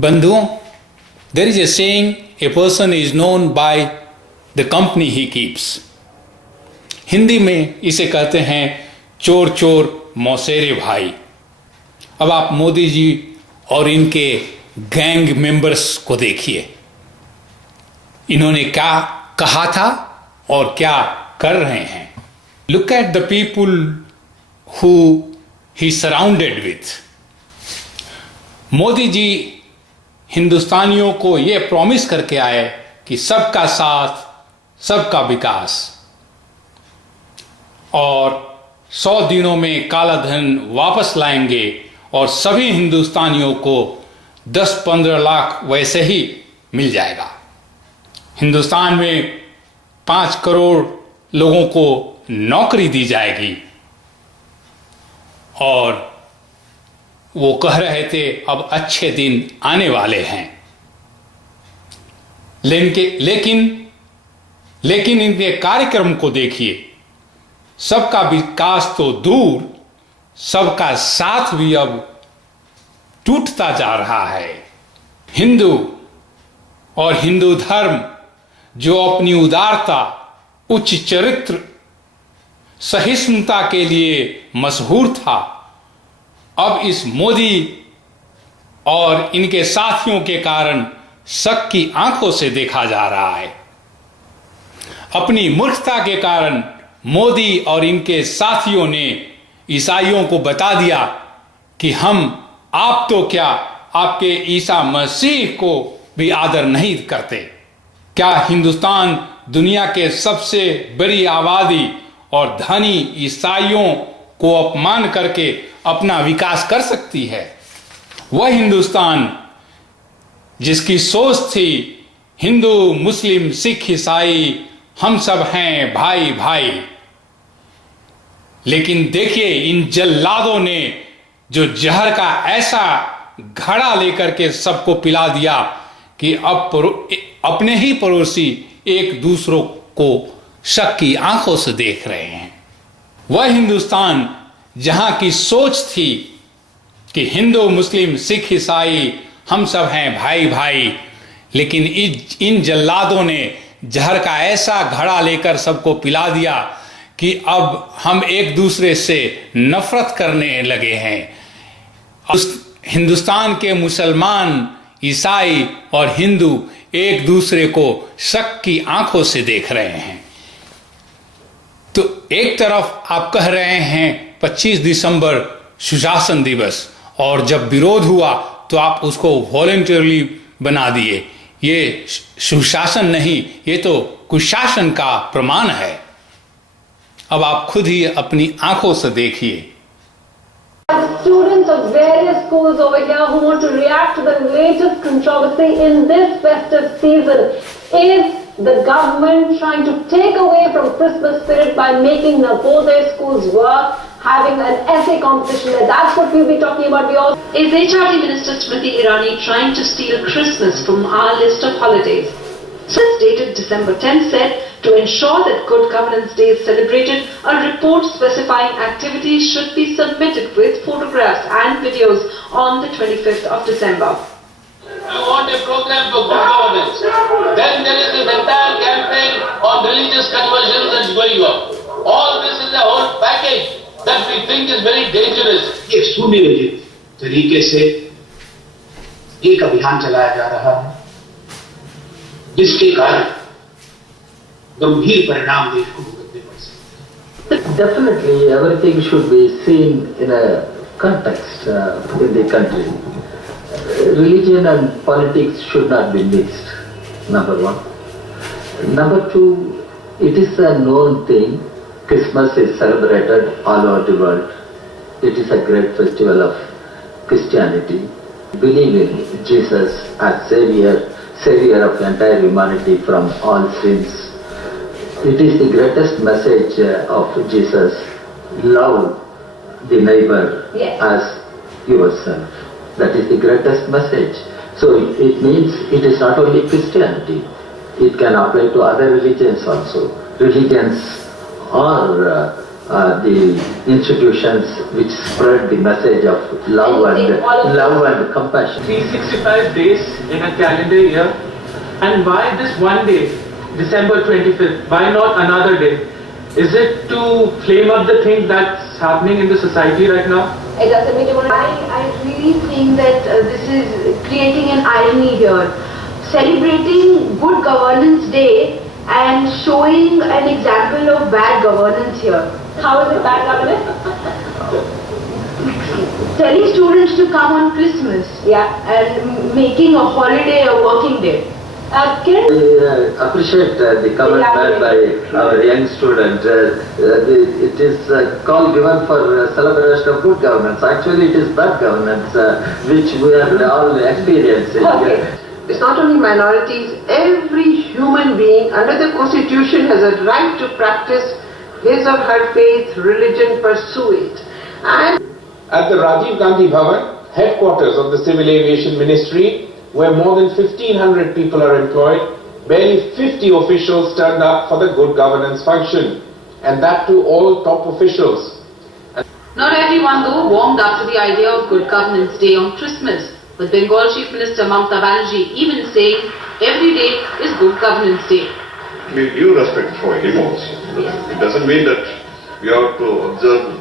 बंधुओं, there is a saying, a person is known by the company he keeps. Hindi में इसे कहते हैं चोर चोर मौसेरे भाई। अब आप मोदी जी और इनके गैंग मेंबर्स को देखिए, इन्होंने क्या कहा था और क्या कर रहे हैं। Look at the people who he surrounded with. Modi ji हिंदुस्तानियों को यह प्रॉमिस करके आए कि सबका साथ, सबका विकास, और 100 दिनों में काला धन वापस लाएंगे और सभी हिंदुस्तानियों को 10-15 लाख वैसे ही मिल जाएगा। हिंदुस्तान में 5 करोड़ लोगों को नौकरी दी जाएगी। और वो कह रहे थे अब अच्छे दिन आने वाले हैं। लेकिन इनके कार्यक्रम को देखिए, सबका विकास तो दूर, सबका साथ भी अब टूटता जा रहा है। हिंदू और हिंदू धर्म जो अपनी उदारता, उच्च चरित्र, सहिष्णुता के लिए मशहूर था, अब इस मोदी और इनके साथियों के कारण शक की आंखों से देखा जा रहा है। अपनी मूर्खता के कारण मोदी और इनके साथियों ने ईसाइयों को बता दिया कि हम, आप तो क्या, आपके ईसा मसीह को भी आदर नहीं करते। क्या हिंदुस्तान दुनिया के सबसे बड़ी आबादी और धनी ईसाइयों को अपमान करके अपना विकास कर सकती है? वह हिंदुस्तान जिसकी सोच थी हिंदू, मुस्लिम, सिख, ईसाई हम सब हैं भाई भाई। लेकिन देखिए, इन जल्लादों ने जो जहर का ऐसा घड़ा लेकर के सबको पिला दिया कि अब अपने ही पड़ोसी एक दूसरों को शक की आंखों से देख रहे हैं। वह हिंदुस्तान जहां की सोच थी कि हिंदू, मुस्लिम, सिख, ईसाई हम सब हैं भाई भाई, लेकिन इन जल्लादों ने जहर का ऐसा घड़ा लेकर सबको पिला दिया कि अब हम एक दूसरे से नफरत करने लगे हैं। उस हिंदुस्तान के मुसलमान, ईसाई और हिंदू एक दूसरे को शक की आंखों से देख रहे हैं। तो एक तरफ आप कह रहे हैं 25 दिसंबर सुशासन दिवस, और जब विरोध हुआ तो आप उसको वॉलंटरली बना दिए। ये सुशासन नहीं, ये तो कुशासन का प्रमाण है। अब आप खुद ही अपनी आंखों से देखिए। Students of various schools over here who want to react to the latest controversy in this festive season. Is the government trying to take away from Christmas spirit by making Navodaya schools work, having an essay competition there? That's what we'll be talking about. Is HRD Minister Smriti Irani trying to steal Christmas from our list of holidays? Since dated December 10th said, to ensure that Good Governance Day is celebrated, a report specifying activities should be submitted with photographs and videos on the 25th of December. You want a program for good governance. Then there is this entire campaign on religious conversions that's going on. All this is a whole package that we think is very dangerous. एक सुनियोजित तरीके से एक अभियान चलाया जा रहा है, जिसके कारण गंभीर परिणाम देश को भुगतने पड़ सकते हैं। Definitely, everything should be seen in a context in the country. Religion and politics should not be mixed, number one. Number two, it is a known thing. Christmas is celebrated all over the world. It is a great festival of Christianity. Believe in Jesus as Savior of entire humanity from all sins. It is the greatest message of Jesus. Love the neighbor as yourself. That is the greatest message. So it means it is not only Christianity. It can apply to other religions also. Religions are the institutions which spread the message of love and compassion. 365 days in a calendar year, and why this one day, December 25th? Why not another day? Is it to flame up the thing that's happening in the society right now? It doesn't mean you want to. I really think that this is creating an irony here. Celebrating Good Governance Day and showing an example of bad governance here. How is it bad governance? Telling students to come on Christmas, Yeah. and making a holiday a working day. Kiran? I appreciate the comment made by our young student. It is called given for celebration of good governance. Actually, it is bad governance which we are all experiencing. Okay. It's not only minorities, every human being under the constitution has a right to practice his or her faith, religion, pursue it. And At the Rajiv Gandhi Bhavan, headquarters of the Civil Aviation Ministry, where more than 1,500 people are employed, barely 50 officials turned up for the good governance function, and that too all top officials. Not everyone though warmed up to the idea of Good Governance Day on Christmas, with Bengal Chief Minister Mamata Banerjee even saying every day is Good Governance Day. We have due respect for him also. It doesn't mean that we have to observe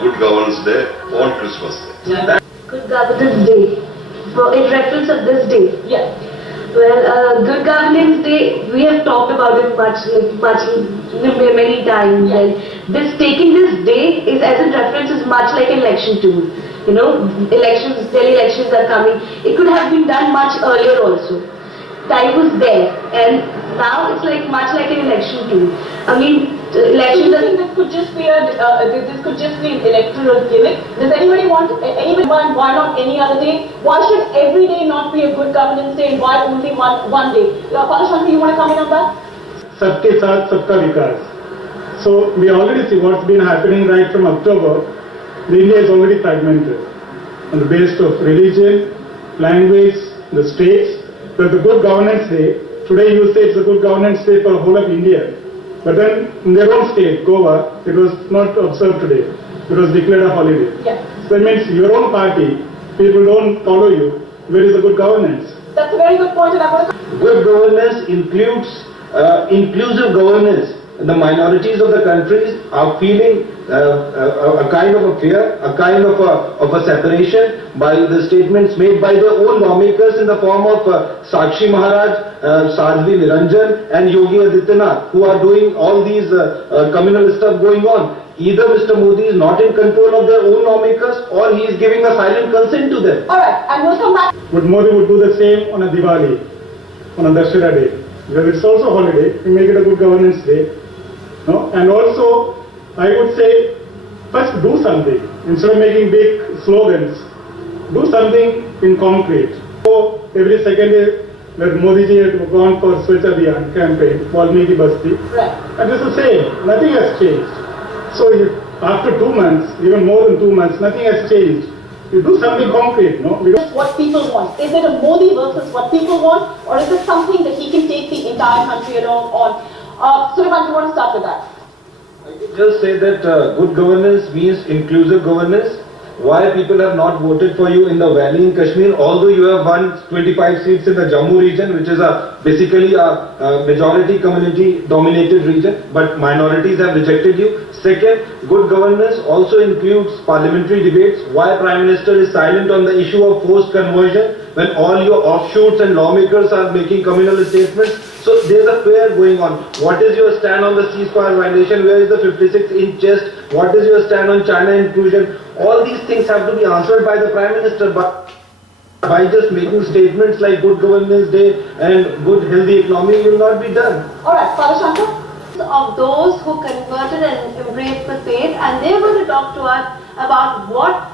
Good Governance Day on Christmas Day. Good Governance Day. In reference of this day. Yes. Well, Good Governance Day, we have talked about it many times. And this taking this day is as in reference is much like an election tool. You know, elections, Delhi elections are coming. It could have been done much earlier also. Time was there, and now it's like much like an election tool. I mean, elections. Do you think this could just be an electoral gimmick? Does anybody want why not any other day? Why should every day not be a good governance day, and why only one day? Father Shanti, you want to come in on that? Sabke Saath Sabka Vikas. So we already see what's been happening right from October. India is already fragmented on the basis of religion, language, the states. But the Good Governance Day, today you say it's a Good Governance Day for the whole of India. But then in their own state, Goa, it was not observed today. It was declared a holiday. Yes. So that means your own party, people don't follow you. Where is the good governance? That's a very good point, and I want to. Good governance includes inclusive governance. The minorities of the countries are feeling a kind of a fear, a kind of a separation by the statements made by their own lawmakers in the form of Sakshi Maharaj, Sadhvi Niranjan and Yogi Adityanath, who are doing all these communal stuff going on. Either Mr. Modi is not in control of their own lawmakers or he is giving a silent consent to them. Alright, and we'll come back. But Modi would do the same on a Diwali, on a Dussehra day. Because it's also a holiday, we make it a good governance day. No? And also, I would say, first do something. Instead of making big slogans, do something in concrete. So, every second day, where Modi ji had gone for Swachh Abhiyan campaign, Valmiki Basti, Right. and it's the same, nothing has changed. So, after 2 months, even more than 2 months, nothing has changed. You do something concrete, no? Just what people want. Is it a Modi versus what people want, or is it something that he can take the entire country along on? Sulaiman, you want to start with that? I could just say that good governance means inclusive governance. Why people have not voted for you in the valley in Kashmir, although you have won 25 seats in the Jammu region, which is basically a majority community dominated region, but minorities have rejected you. Second, good governance also includes parliamentary debates. Why Prime Minister is silent on the issue of forced conversion when all your offshoots and lawmakers are making communal statements? So there's a fair going on. What is your stand on the ceasefire violation? Where is the 56-inch chest? What is your stand on China inclusion? All these things have to be answered by the Prime Minister, but by just making statements like Good Governance Day and good healthy economy will not be done. Alright, Father Shankar? Of those who converted and embraced the faith, and they're going to talk to us about what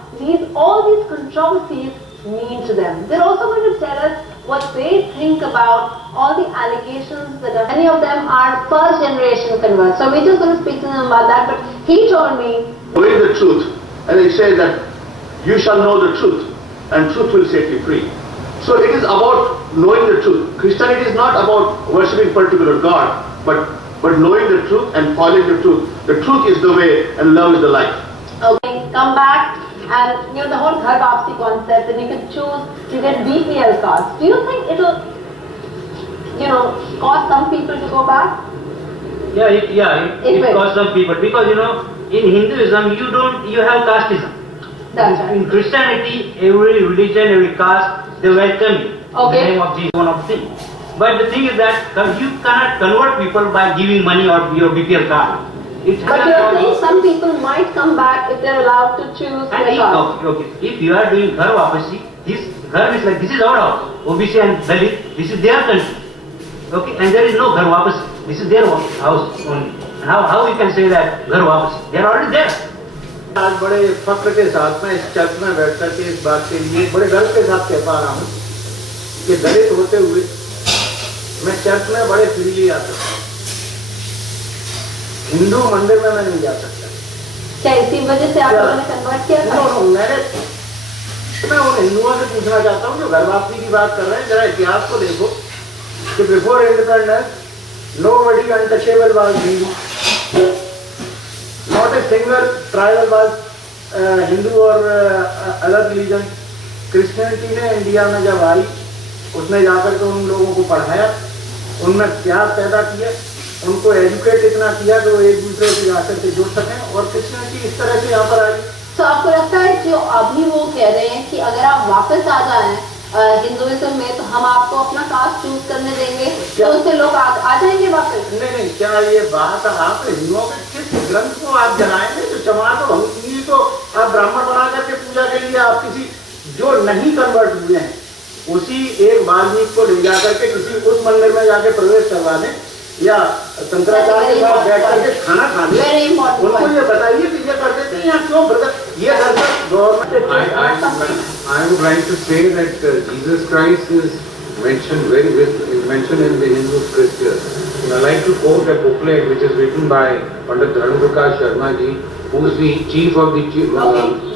all these controversies mean to them. They're also going to tell us what they think about all the allegations that are. Many of them are first generation converts. So we're just going to speak to them about that. But he told me, Knowing the truth, and he says that you shall know the truth, and truth will set you free. So it is about knowing the truth. Christianity is not about worshipping particular God, but knowing the truth and following the truth. The truth is the way and love is the life. Okay, come back and the whole Ghar Wapsi concept, and you can choose to get BPL cards. Do you think it'll, cause some people to go back? It causes some people, because in Hinduism you have casteism. That's right. In Christianity, every religion, every caste, they welcome you. Okay. In the name of Jesus, one of the things. But the thing is that you cannot convert people by giving money or your BPL card. But you are saying some people might come back if they're allowed to choose their card. Okay. If you are doing Ghar Wapsi, this Ghar is like, this is our house. OBC and Dalit, this is their country. Okay, and there is no Ghar Wapsi. This is their house only. And how you can say that Ghar Wapsi? They are already there. आज बड़े फख्र के साथ में इस church में बैठ करके इस बात के लिए बड़े गर्व के साथ कह पा रहा हूँ कि दलित होते हुए मैं चर्च में बड़े फ्रीली आ सकता हूँ। हिंदू मंदिर में मैं नहीं जा सकता। क्या इसी वजह से आप लोगों ने कन्वर्ट किया था? मैं उन हिंदुओं से पूछना चाहता हूँ जो घर वापसी की बात कर रहे हैं, जरा इतिहास को देखो कि before independence nobody untouchable was Hindu. Not a single tribal was Hindu or other religion. Christianity ने इंडिया में जब आई, उसने जाकर के उन लोगों को पढ़ाया, उनमें प्यार पैदा किया, उनको एजुकेट इतना किया कि वो एक दूसरे से जाकर के जुड़ सकें, और क्रिश्चियनिटी इस तरह से यहाँ पर आई। तो आपको लगता है जो अभी वो कह रहे हैं कि अगर आप वापस आ जाएं हिंदुइज्म में तो हम आपको अपना कास्ट चूज करने देंगे, तो उससे लोग आ जाएंगे वापस? नहीं, क्या ये बात आप हिंदुओं के किस ग्रंथ को आप जलाएंगे? जो चमार को भंगी को आप ब्राह्मण बना करके पूजा के लिए आप किसी जो नहीं कन्वर्ट हुए हैं उसी एक वाल्मीकि को ले जाकर के किसी उस मंदिर में जाके प्रवेश करवा दें या शंकराचार्य के साथ बैठ करके खाना खा लें, उनको ये बताइए कि ये कर देते हैं या क्यों ब्रदर? ये government I would like to say that Jesus Christ is mentioned in the Hindu scriptures. And I like to quote a booklet which is written by Pandit Dharmprakash Sharma ji, who is the chief of the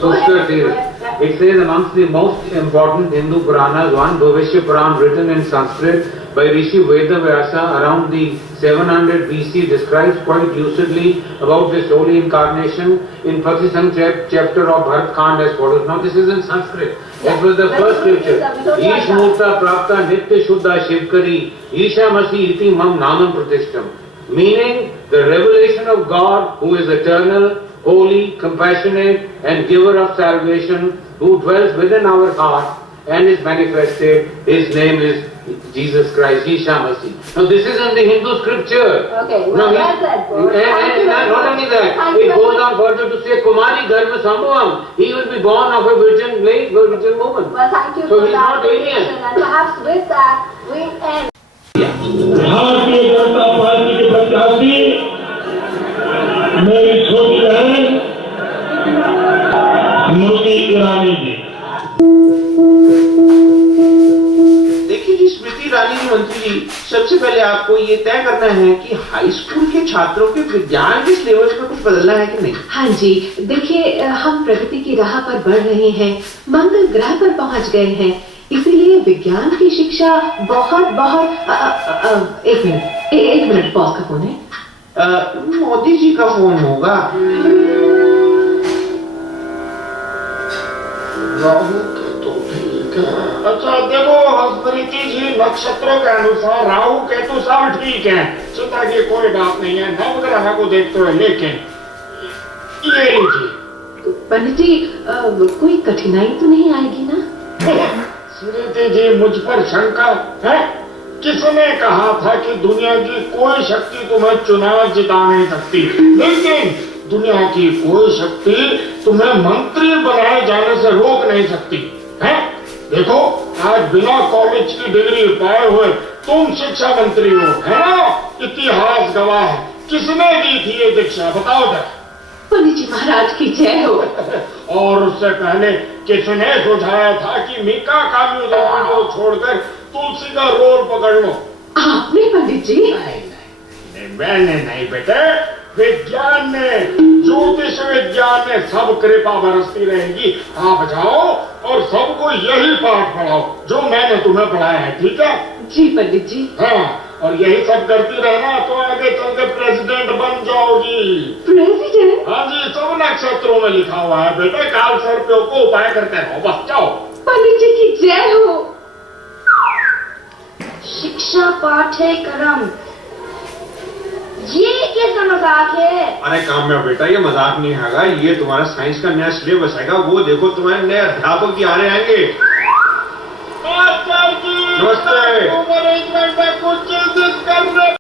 Pushkar Tirth. It says amongst the most important Hindu Puranas, one Bhavishya Puran written in Sanskrit by Rishi Vedavyasa around the 700 BC describes quite lucidly about this holy incarnation in Patisang chapter of Bharat Khand as follows. Now this is in Sanskrit. That was the first scripture. Ish Murta Prapta Nitya Shuddha Shivkari Isha Masi Iti Mam Namam Pratishtam. Meaning the revelation of God who is eternal, holy, compassionate and giver of salvation, who dwells within our heart and is manifested. His name is Jesus Christ, Isha Masi. Now this is in the Hindu scripture. Okay, well that's it. Not only that, it goes on further to say Kumari Dharma Sambhavam. He will be born of a virgin woman. Well, thank you so for he's that not alien. and perhaps with that we end. Bharatiya Janata party के प्रत्याशी मेरी छोटी बहन स्मृति ईरानी जी। देखिए जी, स्मृति ईरानी जी, मंत्री जी, सबसे पहले आपको ये तय करना है कि हाई स्कूल के छात्रों के विज्ञान के सिलेबस में कुछ बदलना है कि नहीं? हाँ जी, देखिए हम प्रगति की राह पर बढ़ रहे हैं, मंगल ग्रह पर पहुंच गए हैं, इसीलिए विज्ञान की शिक्षा बहुत एक मिनट बॉस का फोन है। मोदी जी का फोन होगा। अच्छा देखो स्मृति जी, नक्षत्रों के अनुसार राहु केतु सब ठीक है, चिंता की कोई बात नहीं है नवग्रह को देखते हुए, लेकिन ये लीजिए। पंडित जी कोई कठिनाई तो नहीं आएगी ना? स्मृति जी, मुझ पर शंका है? किसने कहा था कि दुनिया की कोई शक्ति तुम्हें चुनाव जिता नहीं सकती, लेकिन दुनिया की कोई शक्ति तुम्हें मंत्री बनाए जाने से रोक नहीं सकती है? देखो आज बिना कॉलेज की डिग्री पाए हुए तुम शिक्षा मंत्री हो, है ना? इतिहास गवाह है। किसने दी थी ये दीक्षा, बताओ जरा। पंडित जी महाराज की जय हो। और उससे पहले किसने सुझाया था कि मीका कम्युनिज्म को छोड़कर तुलसी का रोल पकड़ लो? आपने पंडित जी? नहीं, मैंने नहीं बेटे, विज्ञान ने, ज्योतिष विज्ञान ने सब कृपा बरसती रहेगी। आप जाओ और सबको यही पाठ पढ़ाओ जो मैंने तुम्हें पढ़ाया है, ठीक है? जी पंडित जी। हाँ, और यही सब करती रहना तो आगे चल के प्रेसिडेंट बन जाओगी। प्रेसिडेंट? हाँ जी, सब नक्षत्रों में लिखा हुआ है बेटे। काल सर्पियों को उपाय करते रहो, बस जाओ। पंडित जी की जय हो। शिक्षा पाठे कर्म, ये कैसा मजाक है? अरे काम में बेटा, ये मजाक नहीं हैगा, ये तुम्हारा साइंस का नया सिलेबस हैगा। वो देखो तुम्हारे नए अध्यापक भी आ रहे आएंगे।